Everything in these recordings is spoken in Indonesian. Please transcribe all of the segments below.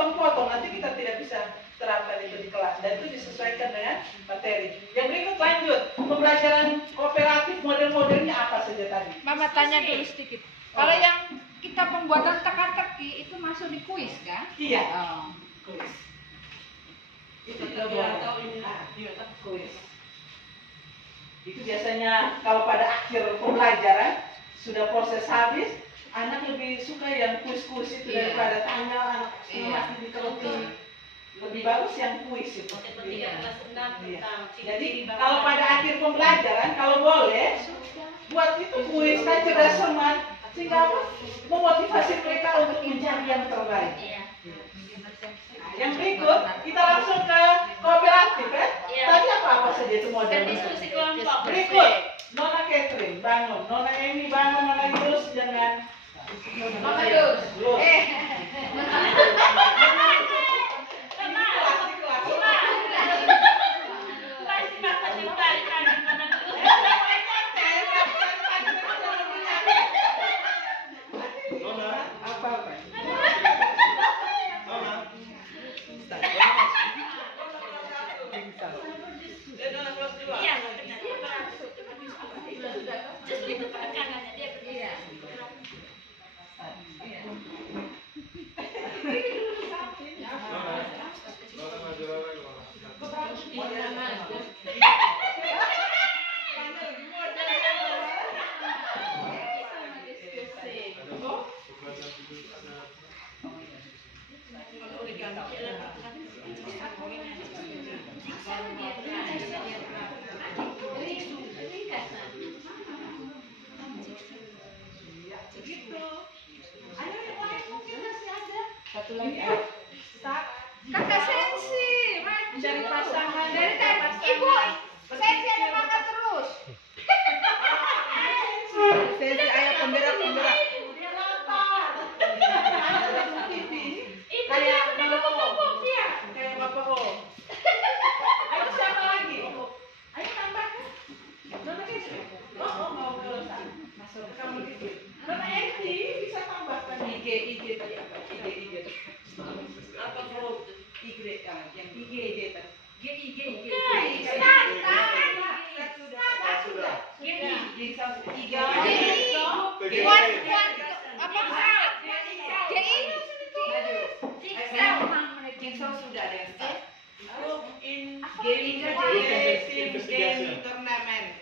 dipotong-potong, nanti kita tidak bisa terapkan itu di kelas, dan itu disesuaikan dengan materi. Yang berikut lanjut, pembelajaran kooperatif model-modelnya apa saja tadi? Mama tanya dulu sedikit. Kalau yang kita pembuatan teka-teki itu masuk di kuis kan? Iya. Oh. Kuis. Itu juga kuis. Itu biasanya kalau pada akhir pembelajaran sudah proses habis, anak lebih suka yang kuis-kuis itu daripada tanya anak masih dikerutin. Lebih bagus yang kuis itu. Jadi kalau pada akhir pembelajaran, kalau boleh buat itu kuis kan cerdas cermat, sehingga memotivasi mereka untuk mencari yang terbaik. Nah, yang berikut kita langsung ke kooperatif ya. Tadi apa saja itu model? Diskusi kelompok. Berikut Nona Catherine bangun, Nona Emi bangun, Nona Yus jangan. Mama Yus. Satu lagi. Kakak Sensi, Cari pasangan dari tadi Ibu Sensi ada makan terus. Sensi ayah pemberat. Kayak Bapak O. Ayo siapa lagi? Ayo tambahkan. Nona Catherine. Mau ke sana. Masuk kamu dikit. Nona Esti bisa tambahkan IG tadi apa? IG. Apa bro? IG yang IG tadi. Jigsaw sudah ada yang start. Itu game turnamen.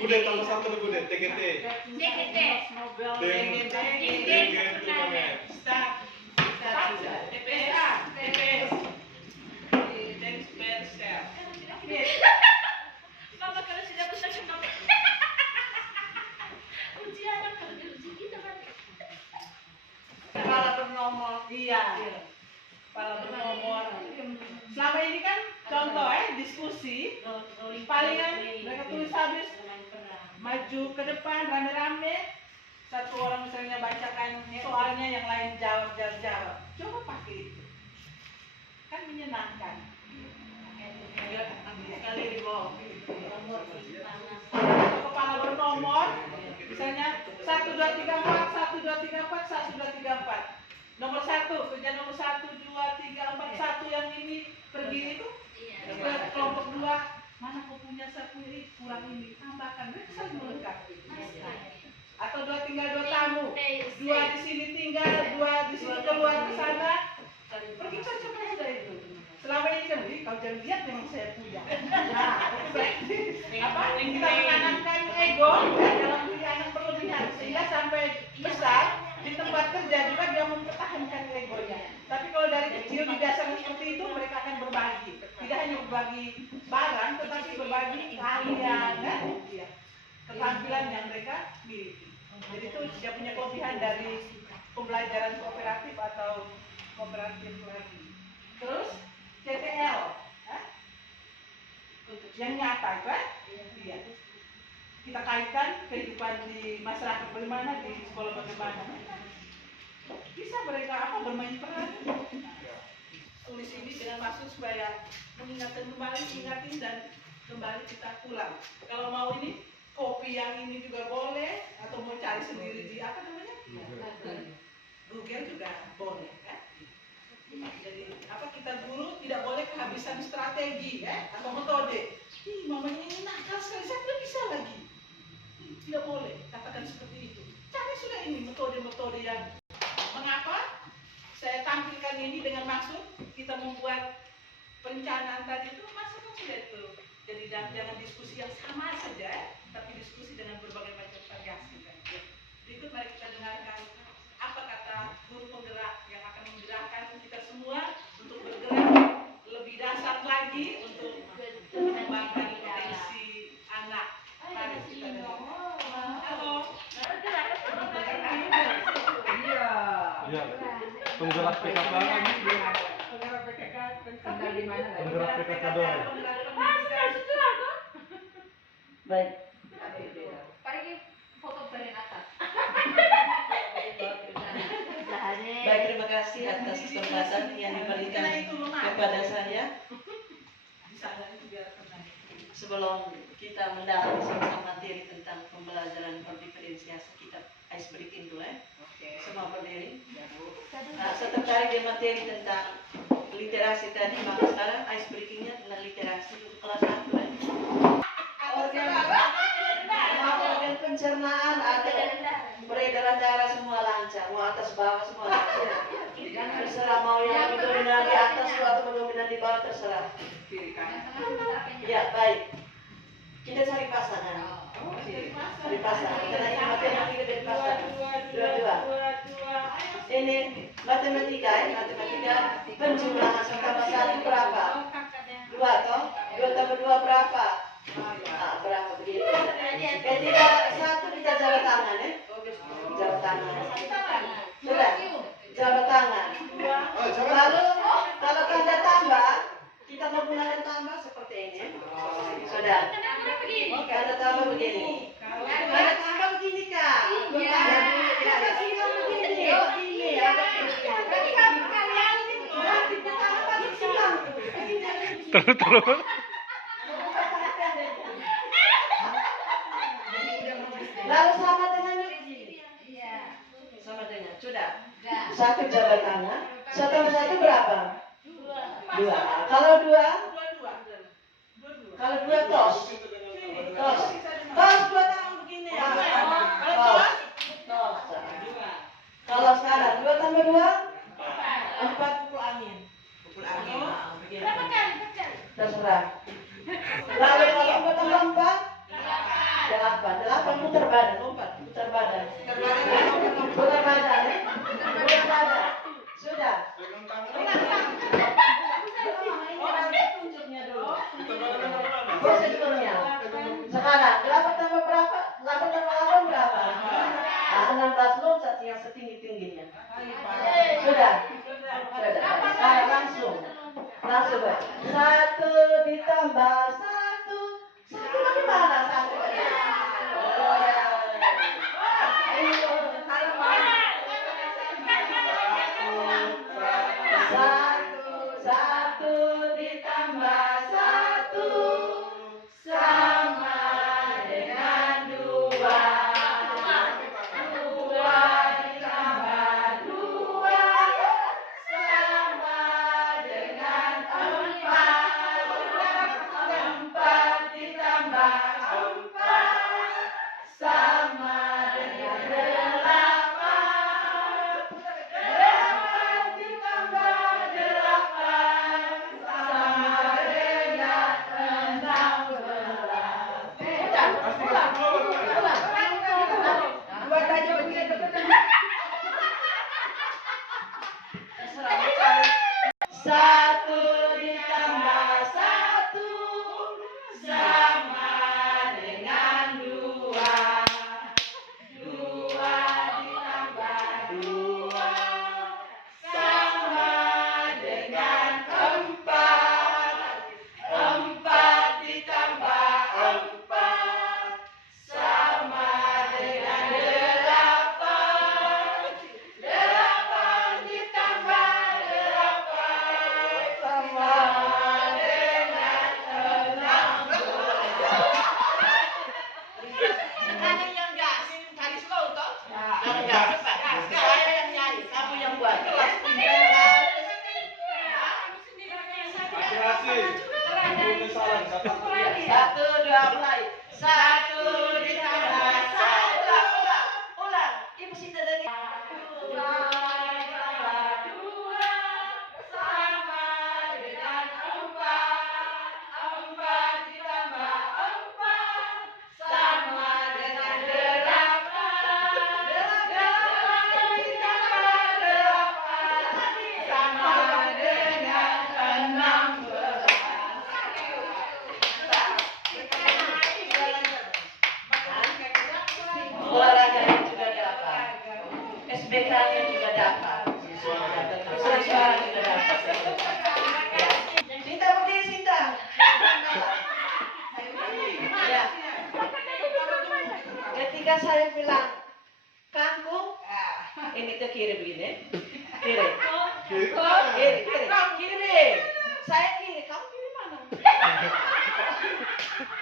Bude tambah satu nih Bude, TGT. Start sudah. TPS. Mama kalau sudah besar kenapa? Ujian kalau diuji kita kan. Kepala bernomor, iya. Kepala bernomor. Selama ini kan contoh diskusi, palingan mereka tulis habis, maju ke depan rame-rame, satu orang misalnya bacakan soalnya, yang lain jawab. Coba pakai itu, kan menyenangkan. Sekali di bawah. Kepala bernomor, misalnya 1 2 3 4 1 2 3 4 1 2 3 4. Nomor 1, kerja nomor 1 2 3 4 1 yang ini pergi itu. Kelompok 2, mana kau punya satu ini kurang ini, tambahkan, mereka saling melengkapi. Atau tinggal 2 tamu, 2 di sini tinggal, 2 di sini keluar ke sana, pergi cocok sudah itu. Selama ini kan, kau jangan lihat memang saya punya. Nah, itu berarti apa? Kita menanamkan ego dalam diri anak berlebihan, sehingga sampai besar di tempat kerja juga dia mempertahankan egonya. Tapi kalau dari kecil dibiasakan seperti itu, mereka akan berbagi. Tidak hanya berbagi barang, tetapi berbagi keahlian, kan? Keterampilan yang mereka miliki. Jadi itu dia punya kelebihan dari pembelajaran kooperatif atau kooperatif learning. Terus CTL, yang nyata kan? Iya. Kita kaitkan kehidupan di masyarakat bagaimana, di sekolah bagaimana. Bisa mereka bermain peran. Tulis ini dengan maksud supaya mengingatkan kembali, ingatin dan kembali kita pulang. Kalau mau ini, kopi yang ini juga boleh, atau mau cari sendiri di apa namanya? Google juga boleh kan? Jadi apa kita guru tidak boleh kehabisan strategi atau metode. Ih, mamanya ini nakal sekali, saya tidak bisa lagi. Tidak boleh katakan seperti itu. Cari sudah ini metode-metode yang mengapa saya tampilkan ini dengan maksud kita membuat perencanaan tadi itu masukkan sudah itu. Jadi jangan diskusi yang sama saja, tapi diskusi dengan berbagai macam variasi kan. Berikut mari kita dengarkan apa kata guru penggerak yang akan menggerakkan kita semua untuk bergerak lebih dasar lagi untuk mengembangkan potensi anak. Mari kita dengar. Halo. Iya. Penggerak PKK lagi. Penggerak PKK tinggal di mana? Penggerak PKK doang. Baik. Pergi foto dari atas. Baik, terima kasih atas kesempatan yang diberikan kepada saya. Di sana itu biar tenang. Sebelum kita mendalami sama materi tentang pembelajaran pendiferensiasi, kita ice breaking dulu ya. Semua berdiri. Saya tertarik di materi tentang literasi tadi, maka sekarang ice breakingnya adalah literasi untuk kelas 1 ya. Organ pencernaan atau peredaran darah semua lancar, mau atas bawah semua lancar. Terserah mau yang dominan di atas atau dominan di bawah terserah. Ya baik. Kita cari pasangan. Cari pasangan. Karena ini matematika dari pasangan. Dua. Ini matematika ya, matematika penjumlahan tambah 1 berapa? 2 toh? 2 tambah 2 berapa? Berapa begitu? Ketika 1 kita jabat tangan ya. Jabat tangan. Sudah? Jabat tangan. Lalu kalau tanda tambah, kita menggunakan tambah seperti ini ya. Sudah? Tanda tambah begini. Tanda tambah begini kak. Kita silang begini. Begini ya. Terus. Lalu sama dengan begini. Sama dengan. Sudah? 1 jabat tangan. 1 tambah 1 berapa? 2. Kalau 2? Kalau 2 tos. Tos. Tos 2 tangan begini ya. Tos. Tos. Kalau sekarang 2 tambah 2? 4 pukul angin. Pukul angin. Begini. Terserah. Lalu kalau 4 tambah 4? 8 putar badan, lompat, putar badan. Putar badan ya. Putar badan. Sudah. Tunjuknya dulu. Prosedurnya. Sekarang 8 tambah berapa? 8 tambah 8 berapa? 16 loncat yang setinggi-tingginya. Sudah. Sekarang langsung. Langsung. 1 ditambah 1. 1 bagaimana? 1 ditambah 1 sama dengan 2. 2 ditambah saya bilang kangkung, ini ke kiri begini, kiri, kiri. Saya kiri, kamu kiri mana?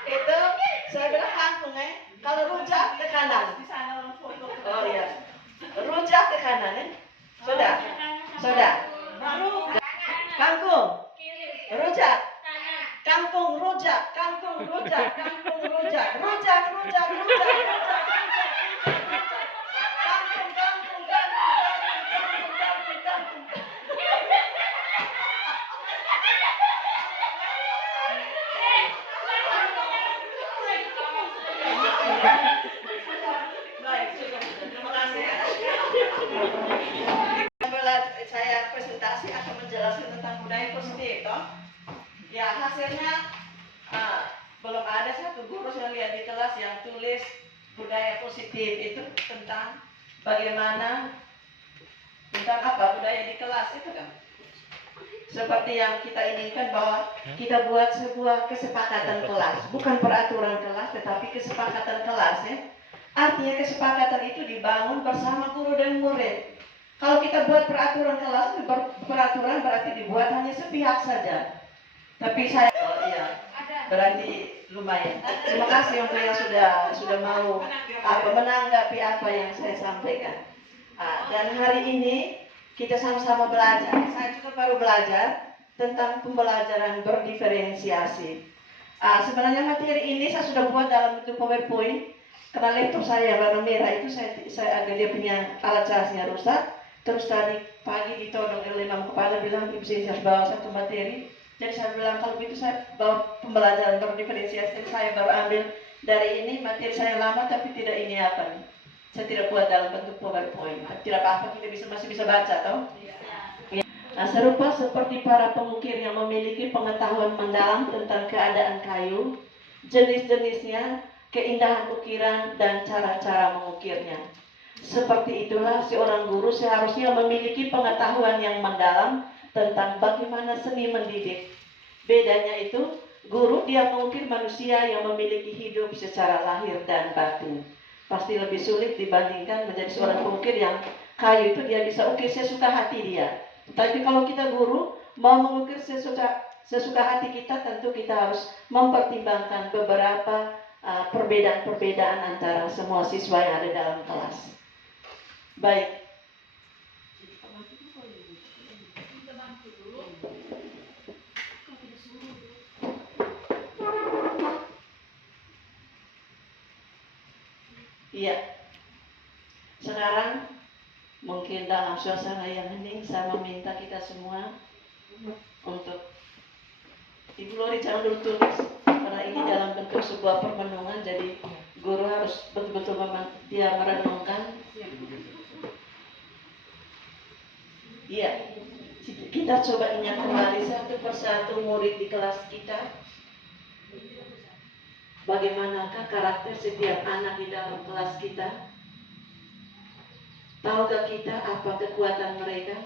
Itu saya bilang kangkung Kalau rujak ke kanan. Di sana orang foto. Oh iya. Rujak ke kanan Sudah. Baru Kangkung, Kiri. rujak. Kanan. Kangkung, rujak. Rujak. Kangkung, rujak. Baik, sudah. Terima kasih. Saya presentasi akan menjelaskan tentang budaya positif, toh. Ya, hasilnya belum ada satu guru saya lihat di kelas yang tulis budaya positif itu tentang bagaimana, tentang apa budaya di kelas itu kan. Seperti yang kita inginkan bahwa kita buat sebuah kesepakatan kelas, bukan peraturan kelas, tetapi kesepakatan kelas ya. Artinya kesepakatan itu dibangun bersama guru dan murid. Kalau kita buat peraturan kelas, peraturan berarti dibuat hanya sepihak saja. Tapi saya, berarti lumayan. Terima kasih untuk yang sudah mau menanggapi apa yang saya sampaikan. Dan hari ini kita sama-sama belajar. Saya juga baru belajar tentang pembelajaran berdiferensiasi. Sebenarnya materi ini saya sudah buat dalam bentuk PowerPoint. Karena laptop saya warna merah itu saya agak dia punya alat charge-nya rusak. Terus tadi pagi ditodong oleh imam kepala bilang ibu saya harus bawa satu materi. Jadi saya bilang kalau begitu saya bawa pembelajaran berdiferensiasi. Saya baru ambil dari ini materi saya lama tapi tidak ini apa nih. Saya tidak buat dalam bentuk PowerPoint. Tidak apa-apa kita masih bisa baca toh. Nah, serupa seperti para pengukir yang memiliki pengetahuan mendalam tentang keadaan kayu, jenis-jenisnya, keindahan ukiran, dan cara-cara mengukirnya. Seperti itulah seorang guru seharusnya memiliki pengetahuan yang mendalam tentang bagaimana seni mendidik. Bedanya itu, guru dia mengukir manusia yang memiliki hidup secara lahir dan batin. Pasti lebih sulit dibandingkan menjadi seorang pengukir yang kayu itu dia bisa ukir sesuka hati dia. Tapi kalau kita guru mau mengukir sesuka hati kita, tentu kita harus mempertimbangkan beberapa perbedaan-perbedaan antara semua siswa yang ada dalam kelas. Baik. Iya. Sekarang mungkin dalam suasana yang hening saya meminta kita semua untuk Ibu Lori jangan dulu tulis karena ini dalam bentuk sebuah permenungan, jadi guru harus betul-betul dia merenungkan. Iya, kita coba ingat kembali satu persatu murid di kelas kita. Bagaimanakah karakter setiap anak di dalam kelas kita? Tahukah kita apa kekuatan mereka?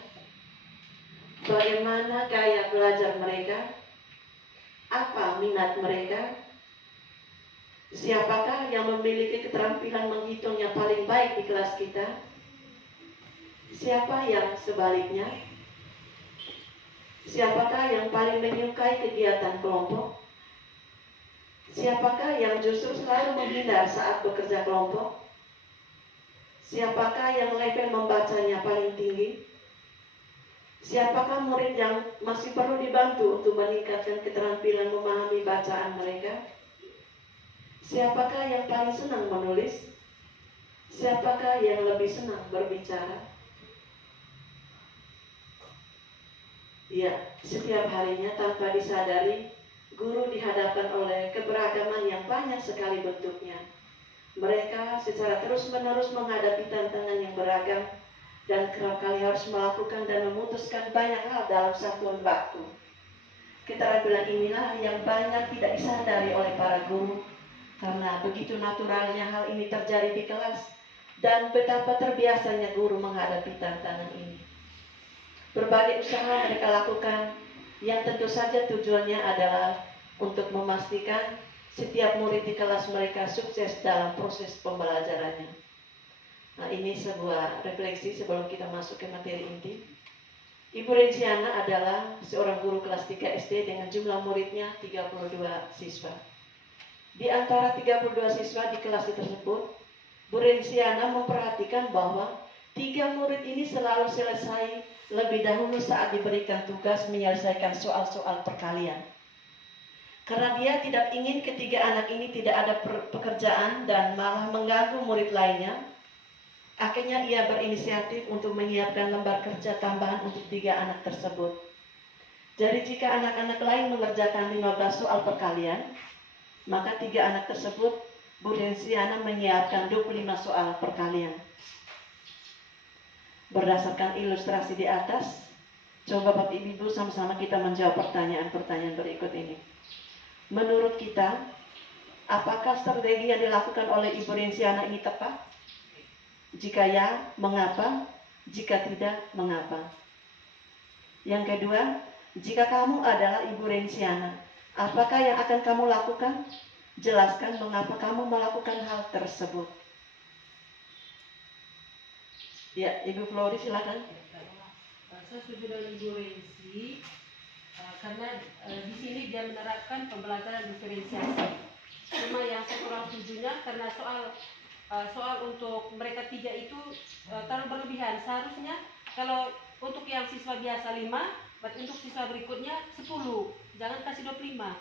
Bagaimana gaya belajar mereka? Apa minat mereka? Siapakah yang memiliki keterampilan menghitung yang paling baik di kelas kita? Siapa yang sebaliknya? Siapakah yang paling menyukai kegiatan kelompok? Siapakah yang justru selalu menghindar saat bekerja kelompok? Siapakah yang level membacanya paling tinggi? Siapakah murid yang masih perlu dibantu untuk meningkatkan keterampilan memahami bacaan mereka? Siapakah yang paling senang menulis? Siapakah yang lebih senang berbicara? Ya, setiap harinya tanpa disadari, guru dihadapkan oleh keberagaman yang banyak sekali bentuknya. Mereka secara terus-menerus menghadapi tantangan yang beragam dan kerap kali harus melakukan dan memutuskan banyak hal dalam satuan waktu. Keterampilan inilah yang banyak tidak disadari oleh para guru, karena begitu naturalnya hal ini terjadi di kelas dan betapa terbiasanya guru menghadapi tantangan ini. Berbagai usaha mereka lakukan yang tentu saja tujuannya adalah untuk memastikan setiap murid di kelas mereka sukses dalam proses pembelajarannya. Nah, ini sebuah refleksi sebelum kita masuk ke materi inti. Ibu Rensiana adalah seorang guru kelas 3 SD dengan jumlah muridnya 32 siswa. Di antara 32 siswa di kelas tersebut, Bu Rensiana memperhatikan bahwa 3 murid ini selalu selesai lebih dahulu saat diberikan tugas menyelesaikan soal-soal perkalian. Karena dia tidak ingin ketiga anak ini tidak ada pekerjaan dan malah mengganggu murid lainnya, akhirnya ia berinisiatif untuk menyiapkan lembar kerja tambahan untuk 3 anak tersebut. Jadi jika anak-anak lain mengerjakan 15 soal perkalian, maka 3 anak tersebut Bu Rensiana menyiapkan 25 soal perkalian. Berdasarkan ilustrasi di atas, coba Bapak Ibu sama-sama kita menjawab pertanyaan-pertanyaan berikut ini. Menurut kita, apakah strategi yang dilakukan oleh Ibu Rensiana ini tepat? Jika ya, mengapa? Jika tidak, mengapa? Yang kedua, jika kamu adalah Ibu Rensiana, apakah yang akan kamu lakukan? Jelaskan mengapa kamu melakukan hal tersebut. Ya, Ibu Flori silakan. Saya setuju dengan Ibu Rensi karena di sini dia menerapkan pembelajaran diferensiasi. Cuma yang saya kurang setujunya karena soal untuk mereka 3 itu terlalu berlebihan. Seharusnya kalau untuk yang siswa biasa 5, berarti untuk siswa berikutnya 10. Jangan kasih 25.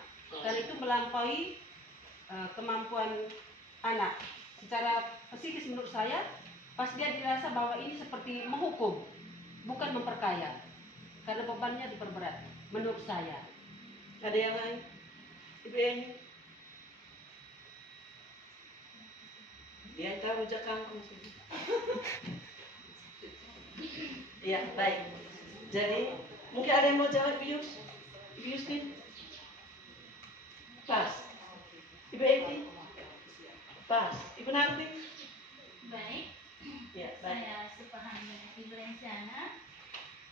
Karena itu melampaui kemampuan anak. Secara psikis menurut saya, pas dia dirasa bahwa ini seperti menghukum, bukan memperkaya. Karena bebannya diperberat, menurut saya. Ada yang lain? Ibu Eni? Dia tahu rujak kangkung sih. Ya, baik. Jadi, mungkin ada yang mau jawab, Ibu Yus? Ibu Yustin? Pas. Ibu Eti? Pas. Ibu Narti? Baik, Ya, baik. saya sepahami Ibu Rensiana.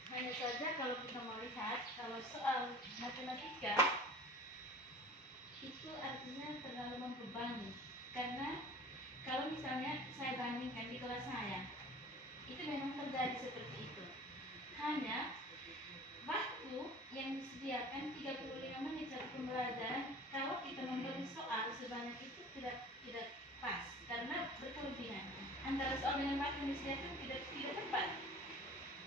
Hanya saja kalau kita melihat, kalau soal matematika itu artinya terlalu membebani. Karena kalau misalnya saya bandingkan di kelas saya, itu memang terjadi seperti itu. Hanya waktu yang disediakan 35 menit satu pembelajaran, kalau kita memberi soal sebanyak itu tidak pas karena berkelebihan. Antara soal dengan waktu yang disediakan tidak tepat.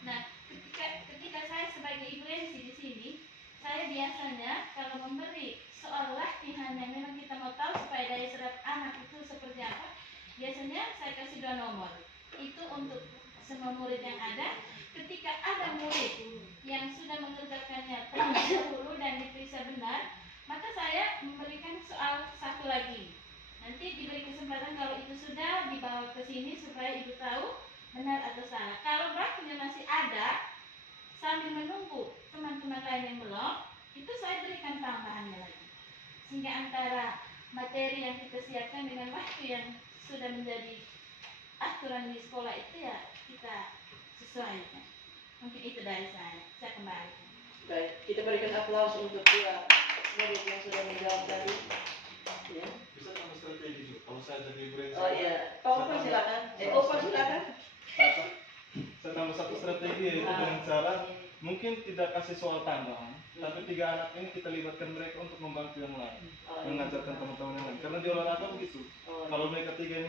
Nah, ketika saya sebagai Ibu Rensi di sini, saya biasanya kalau memberi soal latihan yang memang kita mau tahu supaya daya serap anak itu seperti apa, biasanya saya kasih 2 nomor. Itu untuk semua murid yang ada. Ketika ada murid yang sudah mengerjakannya terlebih dahulu dan diperiksa benar, maka saya memberikan soal 1 lagi. Nanti diberi kesempatan kalau itu sudah dibawa ke sini supaya Ibu tahu benar atau salah. Kalau waktunya masih ada, sambil menunggu teman-teman lain yang belum, itu saya berikan tambahannya lagi. Sehingga antara materi yang kita siapkan dengan waktu yang sudah menjadi aturan di sekolah itu ya kita sesuaikan. Mungkin itu dari saya kembali. Baik, kita berikan aplaus untuk 2 murid yang sudah menjawab tadi. Ya. Bisa tambah strategi juga. Kalau saya jadi Ibu Rensiana. Oh iya, Pak Opa silakan. Opa silakan. Saya tambah 1 strategi yaitu dengan cara mungkin tidak kasih soal tambahan, tapi 3 anak ini kita libatkan mereka untuk membantu yang lain, mengajarkan teman-teman yang lain. Karena di olahraga begitu. Kalau mereka 3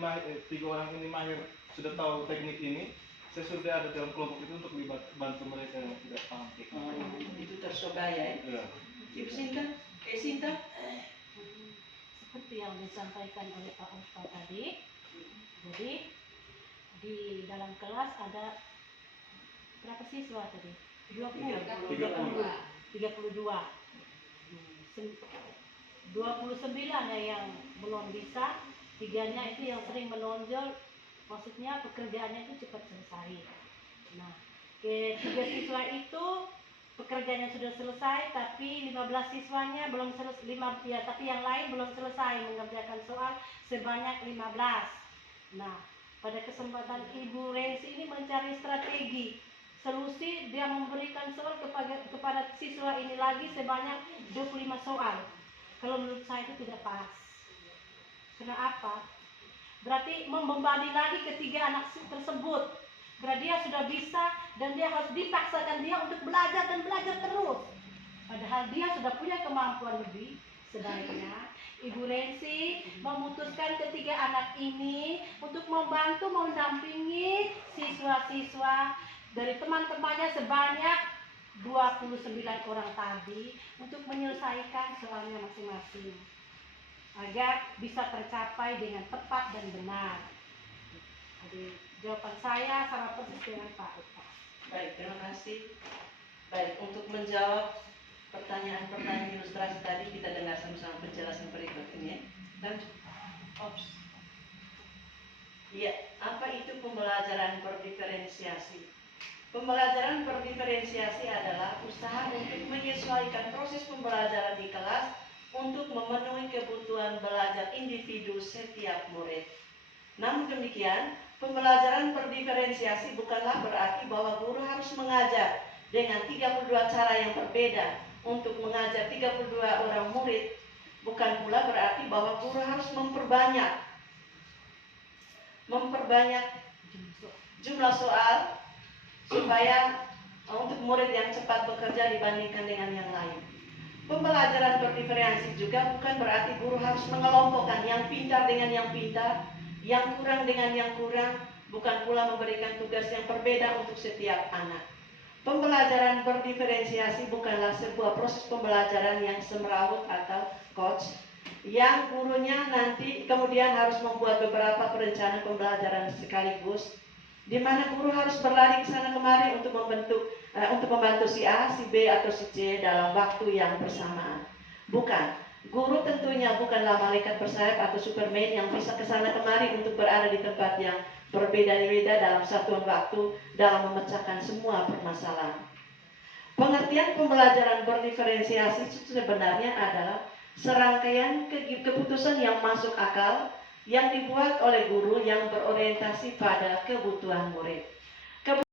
orang ini mahir, sudah tahu teknik ini, saya sudah ada dalam kelompok itu untuk bantu mereka yang tidak paham teknik. Itu tersobaya ya. Ya. Ibu Sinta, Sinta. Seperti yang disampaikan oleh Pak Ustaz tadi, jadi di dalam kelas ada berapa siswa tadi? 32. 29 yang belum bisa, 3-nya itu yang sering menonjol, maksudnya pekerjaannya itu cepat selesai. Nah, ketiga siswa itu pekerjaannya sudah selesai, tapi 15 siswanya belum selesai, tapi yang lain belum selesai mengerjakan soal sebanyak 15. Nah, pada kesempatan Ibu Rensi ini mencari strategi solusi, dia memberikan soal kepada siswa ini lagi sebanyak 25 soal. Kalau menurut saya itu tidak pas. Kenapa? Berarti membebani lagi ketiga anak tersebut. Berarti dia sudah bisa dan dia harus dipaksakan dia untuk belajar dan belajar terus. Padahal dia sudah punya kemampuan lebih. Sebaiknya Ibu Rensi memutuskan ketiga anak ini untuk membantu mendampingi siswa-siswa dari teman-temannya sebanyak 29 orang tadi untuk menyelesaikan soalnya masing-masing agar bisa tercapai dengan tepat dan benar. Jadi jawaban saya sama persis dengan Pak Uta. Baik, terima kasih. Baik, untuk menjawab pertanyaan-pertanyaan ilustrasi tadi kita dengar sama-sama penjelasan berikut ini. Dan iya, apa itu pembelajaran berdiferensiasi? Pembelajaran berdiferensiasi adalah usaha untuk menyesuaikan proses pembelajaran di kelas untuk memenuhi kebutuhan belajar individu setiap murid. Namun demikian, pembelajaran berdiferensiasi bukanlah berarti bahwa guru harus mengajar dengan 32 cara yang berbeda untuk mengajar 32 orang murid. Bukan pula berarti bahwa guru harus memperbanyak jumlah soal supaya untuk murid yang cepat bekerja dibandingkan dengan yang lain. Pembelajaran berdiferensiasi juga bukan berarti guru harus mengelompokkan yang pintar dengan yang pintar, yang kurang dengan yang kurang, bukan pula memberikan tugas yang berbeda untuk setiap anak. Pembelajaran berdiferensiasi bukanlah sebuah proses pembelajaran yang semrawut atau coach, yang gurunya nanti kemudian harus membuat beberapa perencanaan pembelajaran sekaligus, di mana guru harus berlari ke sana kemari untuk membantu si A, si B atau si C dalam waktu yang bersamaan. Bukan. Guru tentunya bukanlah malaikat bersayap atau Superman yang bisa ke sana kemari untuk berada di tempat yang berbeda-beda dalam satuan waktu dalam memecahkan semua permasalahan. Pengertian pembelajaran berdiferensiasi sebenarnya adalah serangkaian keputusan yang masuk akal yang dibuat oleh guru yang berorientasi pada kebutuhan murid.